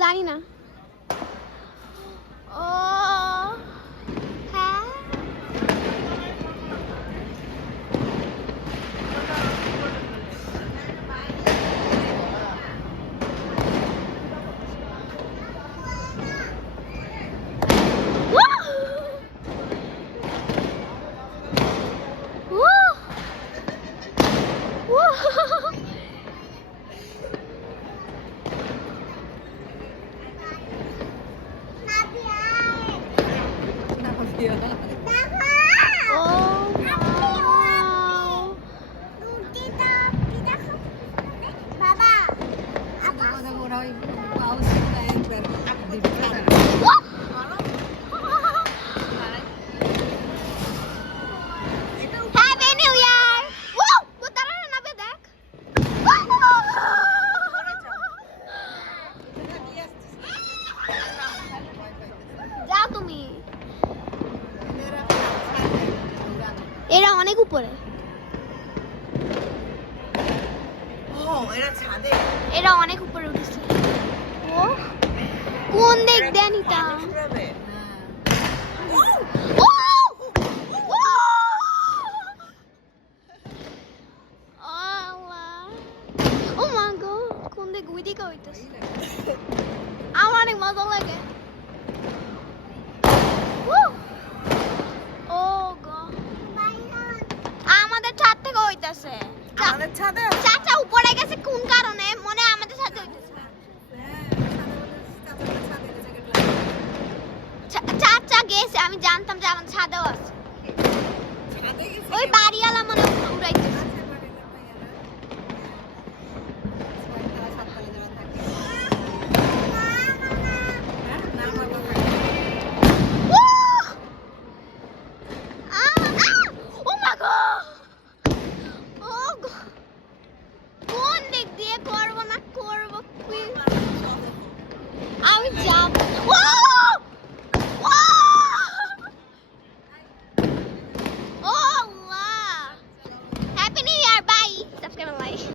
জানি না। ও হ্যাঁ এরা অনেক উপরে। এরা অনেক উপরে উঠেছে। ও কোন দিক দিয়ে নিতাম? ও মা গো, কোন দিক ওই দিকে হইতেছে। আমার অনেক মজা লাগে। ও গো, আমাদের ছাদ থেকে হইতেছে। আমাদের ছাদে চাচা উপরে গেছে কোন কারণে? মনে হয় আমাদের ছাদে হইতেছে। চাচা গেছে, আমি জানতাম যে আমাদের ছাদেও আছে। ওই বাড়িওয়ালা মনে উড়াইতেছে। কোন দিক দিয়ে করবো না করবো আমি যাব।